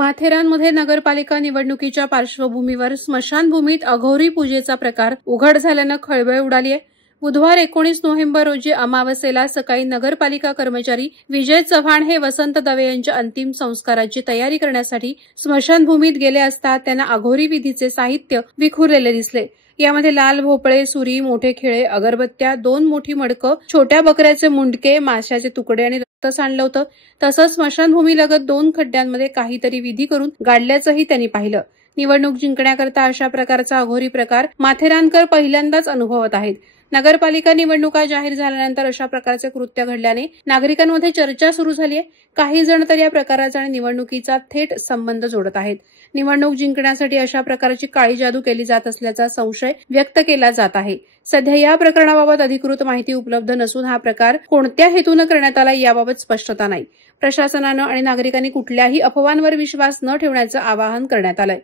माथेरानमध्ये नगरपालिका निवडणुकीच्या पार्श्वभूमीवर स्मशानभूमीत अघोरी पूजेचा प्रकार उघड झाल्यानं खळबळ उडाली आहे। बुधवार 19 नोव्हेंबर रोजी अमावस्येला सकाळी नगरपालिका कर्मचारी विजय चव्हाण हे वसंत दवे यांच्या अंतिम संस्काराची तयारी करण्यासाठी स्मशानभूमीत गेले असता त्यांना अघोरी विधीचे साहित्य विखुरलेले दिसले। यामध्ये लाल भोपळे, सुरी, मोठे खिळे, अगरबत्त्या, 2 मोठी मडकं, छोट्या बकऱ्याचे मुंडके, माशाचे तुकडे आणि रक्त सांडलं होतं। तसंच स्मशानभूमीलगत 2 खड्ड्यांमध्ये काहीतरी विधी करून गाडल्याचंही त्यांनी पाहिलं। निवडणूक जिंकण्याकरता अशा प्रकारचा अघोरी प्रकार माथेरानकर पहिल्यांदाच अनुभवत आहेत। नगरपालिका निवडणुका जाहीर झाल्यानंतर अशा प्रकारचे कृत्य घडल्याने नागरिकांमध्ये चर्चा सुरू झाली आहे। काही जण तर या प्रकाराचा आणि निवडणुकीचा थेट संबंध जोडत आहेत। निवडणूक जिंकण्यासाठी अशा प्रकारची काळी जादू केली जात असल्याचा संशय व्यक्त केला जात आहे। सध्या या प्रकरणाबाबत अधिकृत माहिती उपलब्ध नसून हा प्रकार कोणत्या हेतूने करण्यात आला याबाबत स्पष्टता नाही। प्रशासनानं आणि नागरिकांनी कुठल्याही अफवांवर विश्वास न ठेवण्याचं आवाहन करण्यात आलंय।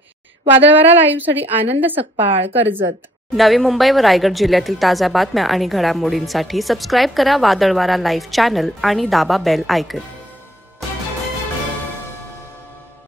वादळवारा लाईव्हसाठी आनंद सकपाळ, कर्जत। नवी मुंबई व रायगड जिल्ह्यातील ताज्या बातम्या आणि घडामोडींसाठी सबस्क्राईब करा वादळवारा लाईव्ह चॅनल आणि दाबा बेल आयकॉन।